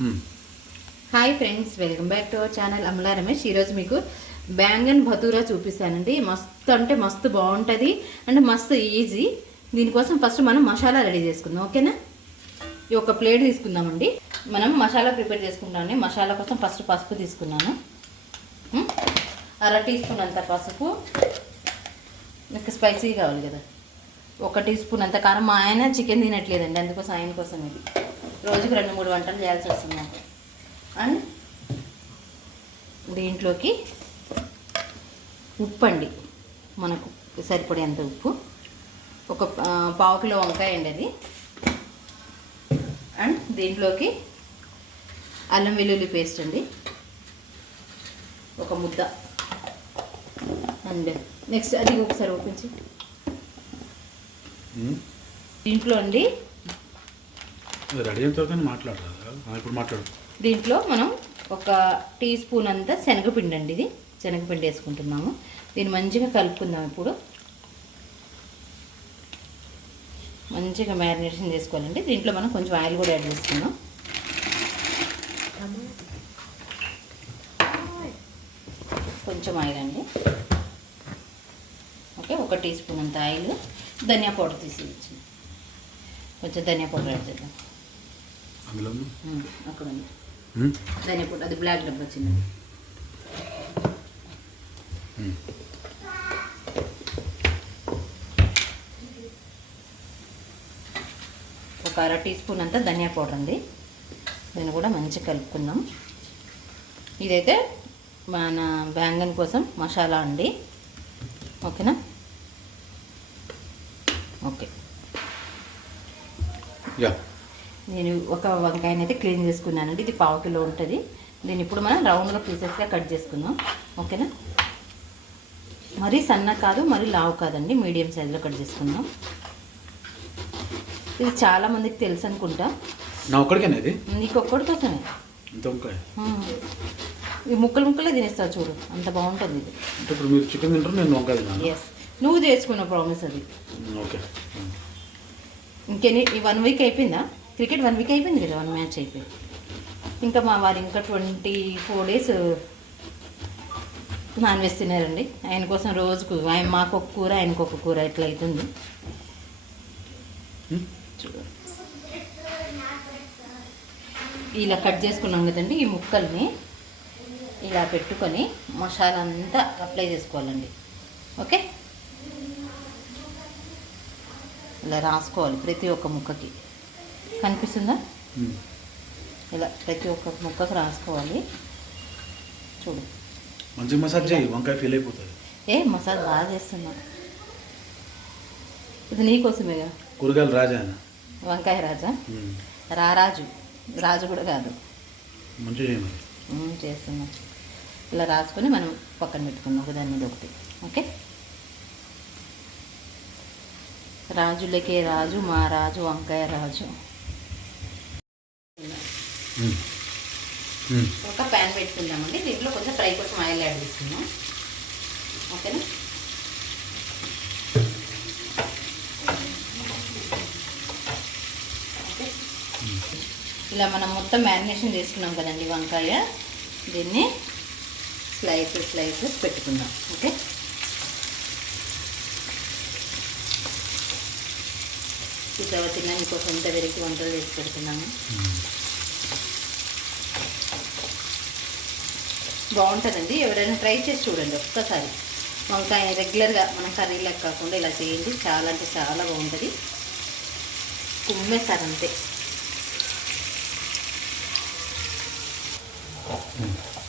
Hi friends, welcome back to our channel Amala Ramesh. ఈరోజు మీకు బ్యాంగన్ భతూరా చూపిస్తానండి. మస్తు అంటే మస్తు బాగుంటుంది అంటే మస్తు ఈజీ. దీనికోసం ఫస్ట్ మనం మసాలా రెడీ చేసుకుందాం, ఓకేనా? ఈ ఒక ప్లేట్ తీసుకుందామండి. మనం మసాలా ప్రిపేర్ చేసుకుంటామండి. మసాలా కోసం ఫస్ట్ పసుపు తీసుకున్నాను, 1/2 టీ స్పూన్ అంత పసుపు. నాకు స్పైసీ కావాలి కదా. 1 టీ స్పూన్ అంత కారం. మా ఆయన చికెన్ తినట్లేదండి, అందుకోసం ఆయన కోసం ఇది. రోజుకు 2-3 వంటలు చేయాల్సి వస్తుంది నాకు. అండ్ దీంట్లోకి ఉప్పు అండి, మనకు సరిపడేంత ఉప్పు. ఒక 1/2 కిలో వంకాయ అండి అది. అండ్ దీంట్లోకి అల్లం వెల్లుల్లి పేస్ట్ అండి, ఒక ముద్ద. అండ్ నెక్స్ట్ అది ఒకసారి ఓపెన్ చేయి. దీంట్లో అండి రెడీ అయిన మాట్లాడరా, ఇప్పుడు మాట్లాడు. దీంట్లో మనం 1 టీ స్పూన్ అంతా శనగపిండి అండి, ఇది శనగపిండి వేసుకుంటున్నాము. దీన్ని మంచిగా కలుపుకుందాం. ఇప్పుడు మంచిగా మ్యారినేషన్ చేసుకోవాలండి. దీంట్లో మనం కొంచెం ఆయిల్ కూడా యాడ్ చేసుకుందాం. కొంచెం ఆయిల్ అండి, ఓకే. 1 టీ స్పూన్ అంత ఆయిల్. ధనియా పౌడర్ తీసి ఇచ్చింది, కొంచెం ధనియా పౌడర్ యాడ్ చేద్దాం. అక్కడ ఉంది ధనియా పౌడర్, అది బ్లాక్ డబ్బా వచ్చిందండి. ఒక 1/2 టీ స్పూన్ అంతా ధనియా పౌడర్ అండి. దీన్ని కూడా మంచిగా కలుపుకుందాం. ఇదైతే మన బ్యాంగన్ కోసం మసాలా అండి, ఓకేనా? ఓకే. నేను ఒక వంకాయని అయితే క్లీన్ చేసుకున్నానండి. ఇది 1/2 కిలో ఉంటుంది. దీన్ని ఇప్పుడు మనం రౌండ్గా పీసెస్గా కట్ చేసుకుందాం, ఓకేనా? మరీ సన్న కాదు, మరీ లావు కాదండి, మీడియం సైజులో కట్ చేసుకుందాం. ఇది చాలా మందికి తెలుసు అనుకుంటా. నీకు ఒక్కడి కోసమే. ఈ ముక్కలే తినేస్తావు చూడు, అంత బాగుంటుంది ఇది. ఇప్పుడు మీరు చికెన్ తింటారు, నేను వంకాయ తిన్నాను. ఎస్, నువ్వు చేసుకున్న ప్రామిస్ అది. ఓకే. ఇంకెన్ని 1 వీక్ అయిపోయిందా? క్రికెట్ 1 వీక్ అయిపోయింది కదా, 1 మ్యాచ్ అయిపోయింది. ఇంకా మా వారు ఇంకా 24 డేస్ నాన్ వెజ్ తినారండి. ఆయన కోసం రోజుకు మాకు ఒక కూర, ఆయనకు ఒక కూర, ఇట్లా అవుతుంది. చూడు, ఇలా కట్ చేసుకున్నాం కదండి. ఈ ముక్కల్ని ఇలా పెట్టుకొని మసాలా అంతా అప్లై చేసుకోవాలండి, ఓకే? ఇలా రాసుకోవాలి ప్రతి ఒక్క ముక్కకి. కనిపిస్తుందా? ఇలా ప్రతి ఒక్క ముక్కకు రాసుకోవాలి. చూడు, మంచి మసాజ్ చేయి, వంకాయ ఫీల్ అయిపోతుంది. మసాజ్ బాగా చేస్తున్నా. ఇది నీకోసమేగా. కూరగాయలు రాజా, వంకాయ రాజా, రాజు రాజు కూడా కాదు. మంచిగా చేస్తున్నా. ఇలా రాసుకొని మనం పక్కన పెట్టుకున్నాం ఒకదాని మీద ఒకటి, ఓకే? రాజులకే రాజు, మా రాజు వంకాయ రాజు. ఒక ప్యాన్ పెట్టుకుందామండి. దీంట్లో కొంచెం ఫ్రై కోసం ఆయిల్ యాడ్ చేసుకుందాం, ఓకేనా? ఓకే. ఇలా మనం మొత్తం మ్యారినేషన్ చేసుకున్నాం కదండి వంకాయ. దీన్ని స్లైసెస్ పెట్టుకుందాం, ఓకే? చూసావా, తిన్నా మీకోసం ఎంత వెరైటీ వంటలు చేసి పెడుతున్నాము. బాగుంటుందండి, ఎవరైనా ట్రై చేసి చూడండి ఒక్కసారి. వంకాయ రెగ్యులర్గా మనం కర్రీలకు కాకుండా ఇలా చేయండి, చాలా అంటే చాలా బాగుంటుంది. కుమ్మేస్తారు అంతే.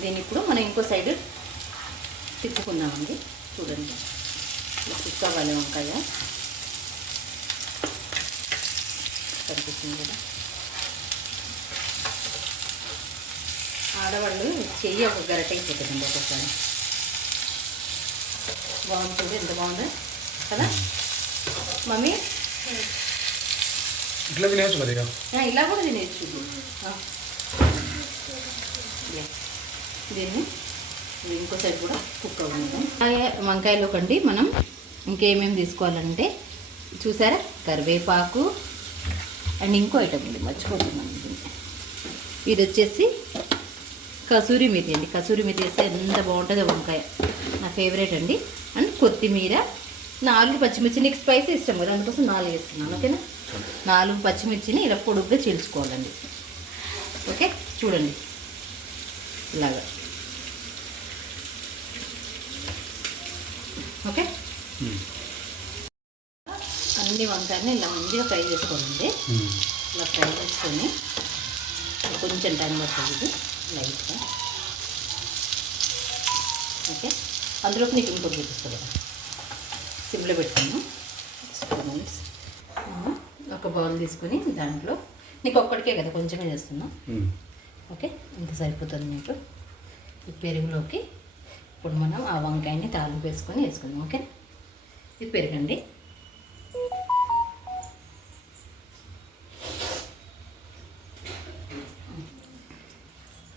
దీన్ని ఇప్పుడు మనం ఇంకో సైడ్ తిప్పుకుందామండి. చూడండి, కుక్ అవ్వాలి వంకాయ. కనిపిస్తుంది కదా. ఆడవాళ్ళు చెయ్యి ఒక గరటకి పెట్టండి ఒకసారి. బాగుంటుంది, ఎంత బాగుందో కదా మమ్మీ. ఇట్లా తినేచ్చు కదా, ఇలా కూడా తినేచ్చు. దీన్ని ఇంకో సైడ్ కూడా కుక్ అవ్వడం. వంకాయలో కండి మనం ఇంకేమేమి తీసుకోవాలంటే చూసారా, కరివేపాకు అండ్ ఇంకో ఐటమ్ ఉంది, మర్చిపోతున్నాను. ఇది వచ్చేసి కసూరి మెతి అండి. కసూరి మెతి వేస్తే ఎంత బాగుంటుందో వంకాయ, నా ఫేవరెట్ అండి. అండ్ కొత్తిమీర, 4 పచ్చిమిర్చి. నీకు స్పైసీ ఇష్టం కదా, అందుకోసం 4 వేస్తున్నాను. ఓకేనా, 4 పచ్చిమిర్చిని ఇలా పొడుగ్గా చీల్చుకోవాలండి. ఓకే, చూడండి ఇలాగా. ఓకే, అన్ని వంకాయని ఇలా మంచిగా ఫ్రై చేసుకోవాలండి. ఇలా ఫ్రై చేసుకొని కొంచెం టైం పడుతుంది ఇది లైట్గా. ఓకే, అందులోకి నీకు ఇంకోటి చూపిస్తుంది కదా, సిమ్లో పెట్టుకున్నాను. 2 మినిట్స్. ఒక బౌల్ తీసుకొని దాంట్లో నీకు ఒక్కడికే కదా, కొంచెమే చేస్తున్నా. ఓకే, ఇంత సరిపోతుంది మీకు. ఈ పెరుగులోకి ఇప్పుడు మనం ఆ వంకాయని తాలింపు వేసుకుందాం. ఓకే, ఇది పెరగండి.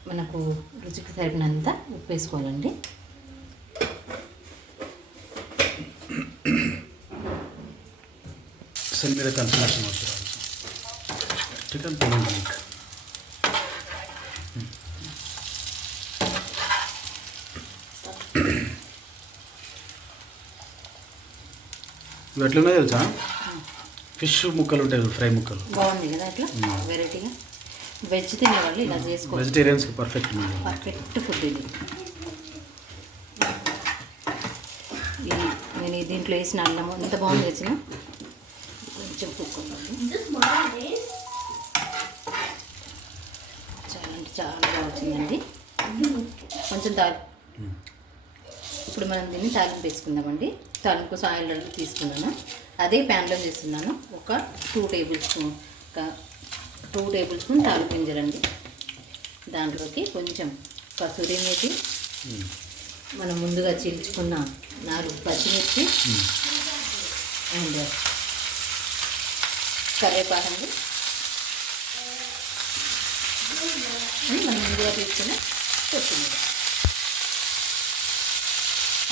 మనకు రుచికి సరిపినంత ఉప్పు వేసుకోవాలండి. मेरे कंसनट्रेशन होता है चिकन पनीर मिल्क ఇవి ఎట్లున్నా తెలుసా, ఫిష్ ముక్కలు ఉంటాయి, ఫ్రై ముక్కలు. బాగుంది కదా అట్లా వెరైటీగా. వెజ్ తినేవాళ్ళు ఇలా చేసుకోవాలి. వెజిటేరియన్స్కి పర్ఫెక్ట్ ఫుడ్ ఇది. నేను దీంట్లో వేసిన అన్నము ఎంత బాగుంది వేసిన. కొంచెం కుక్కుందండి, చాలా అంటే చాలా బాగా వచ్చిందండి. కొంచెం ఇప్పుడు మనం దీన్ని తాలింపు వేసుకుందామండి. తాలింపు కోసం ఆయిల్ తీసుకున్నాను, అదే ప్యాన్లో చేస్తున్నాను. ఒక 2 టేబుల్ స్పూన్ తాలింపు గింజలండి. దాంట్లోకి కొంచెం కసూరి మేతి, మనం ముందుగా చీల్చుకున్న 4 పచ్చిమిర్చి అండ్ కరివేపాకండి, మనం ముందుగా తీసుకున్న కొత్తిమీర.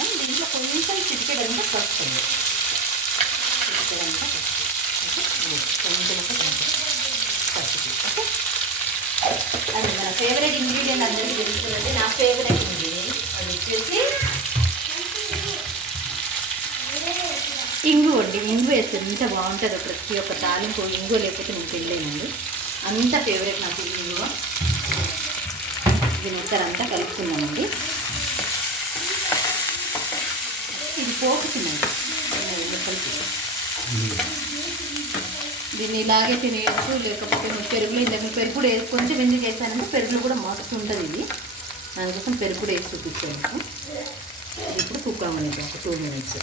అండ్ దీంట్లో కొంచెం చిటికెడంతా పసుపు, కొంచెం పసుపు. ఓకే, అది మన ఫేవరెట్ ఇంగ్రీడియంట్ అందరికీ తెలుస్తుందండి. నా ఫేవరెట్ ఇంగ్రీడియంట్ అది వచ్చేసి ఇంగు అండి. ఇంగు వేస్తే ఎంత బాగుంటుందో, ప్రతి ఒక్క తాలింపు ఇంగు లేకపోతే నేను తినలేనండి, అంత ఫేవరెట్ నాకు ఇంగువ. దీని అంతా కలుపుతున్నామండి. ఇది పోకుతున్నాను దీన్ని ఇలాగే తినేయచ్చు, లేకపోతే పెరుగులో ఇందాక పెరుగు కూడా వేసి కొంచెం ఎందుకు వేసానంటే పెరుగులో కూడా మస్తు ఉంటుంది ఇది, దానికోసం పెరుగు కూడా వేసి చూపించాను. ఇప్పుడు కుక్కర్ అనేది ఒక 2 మినిట్స్.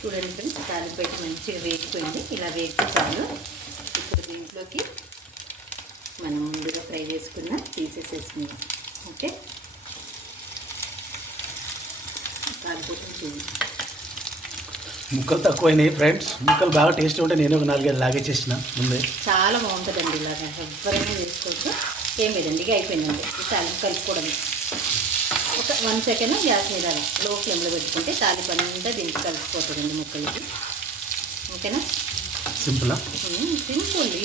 చూడండి ఫ్రెండ్స్, తాలింపు పెట్టి మంచిగా వేగిపోయింది. ఇలా వేగితే చాలు. ఇప్పుడు దీంట్లోకి మనం ముందుగా ఫ్రై చేసుకున్న పీసెస్ వేసుకుందాం. ఓకే, కాలిపోతుంది చూడండి. ముక్కలు తక్కువైనాయి ఫ్రెండ్స్. ముక్కలు బాగా టేస్ట్ ఉంటే నేను ఒక 4-5 లాగేసేసిన ముందే. చాలా బాగుంటుందండి ఇలాగా, ఎవరైనా చేసుకోవచ్చు. ఏం లేదండి, ఇక అయిపోయిందండి. ఈ తాలింపు కలుపుకోవడం ఒక 1 సెకండ్ గ్యాస్ మీద లో ఫ్లేమ్లో పెట్టుకుంటే తాలింపు అంతా దీనికి కలిసిపోతుందండి ముక్కలకి. ఓకేనా, సింపుల్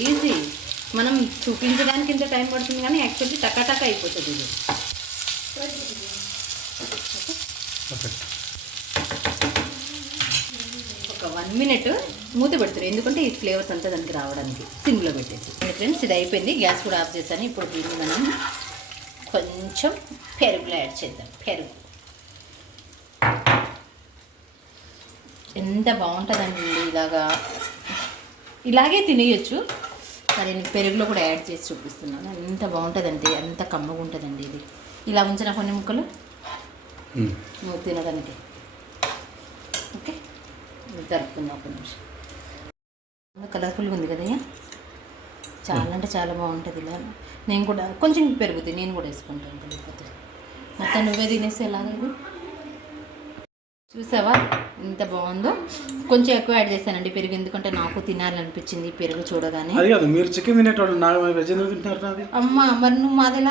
ఈజీ. మనం చూపించడానికి ఇంత టైం పడుతుంది కానీ యాక్చువల్లీ టకాటక అయిపోతుంది ఇది. ఒక 1 మినిట్ మూత పెడతారు, ఎందుకంటే ఈ ఫ్లేవర్స్ అంతా దానికి రావడానికి. సిమ్లో పెట్టేసి ఫ్రెండ్స్ ఇది అయిపోయింది. గ్యాస్ కూడా ఆఫ్ చేశాను. ఇప్పుడు దీన్ని మనం కొంచెం పెరుగులో యాడ్ చేద్దాం. పెరుగు ఎంత బాగుంటుందండి, ఇలాగే తినేయచ్చు. మరి నేను పెరుగులో కూడా యాడ్ చేసి చూపిస్తున్నాను. ఎంత బాగుంటుందంటే అంత కమ్మగా ఉంటుందండి ఇది. ఇలా ఉంచిన కొన్ని ముక్కలు నువ్వు తినడానికి. ఓకే, జరుపుకుందాం ఒక నిమిషం. కలర్ఫుల్గా ఉంది కదయ్యా, చాలా అంటే చాలా బాగుంటుంది. ఇలా నేను కూడా కొంచెం పెరుగుతుంది, నేను కూడా వేసుకుంటాను. లేకపోతే మొత్తం నువ్వే తినేస్తే ఎలాగ ఇది. చూసావా ఎంత బాగుందో. కొంచెం ఎక్కువ యాడ్ చేశానండి పెరుగు, ఎందుకంటే నాకు తినాలనిపించింది పెరుగు చూడగానే. అది కాదు, మీరు చికెన్ తినేటోళ్ళు నా వెజ్ ఎందుకు తింటున్నారు నాది? అమ్మ మరి నువ్వు మాది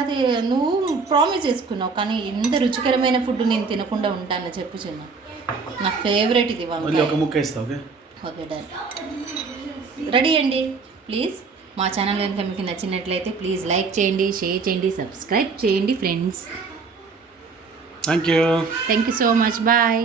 నువ్వు ప్రామిస్ చేసుకున్నావు, కానీ ఎంత రుచికరమైన ఫుడ్ నేను తినకుండా ఉంటాను చెప్పు చిన్న. నా ఫేవరెట్ ఇది మళ్ళీ ఒక ముక్క ఇస్తా. Okay okay done. రెడీ అండి. ప్లీజ్ మా ఛానల్ కనుక మీకు నచ్చినట్లయితే ప్లీజ్ లైక్ చేయండి, షేర్ చేయండి, సబ్స్క్రైబ్ చేయండి friends. Thank you so much. Bye.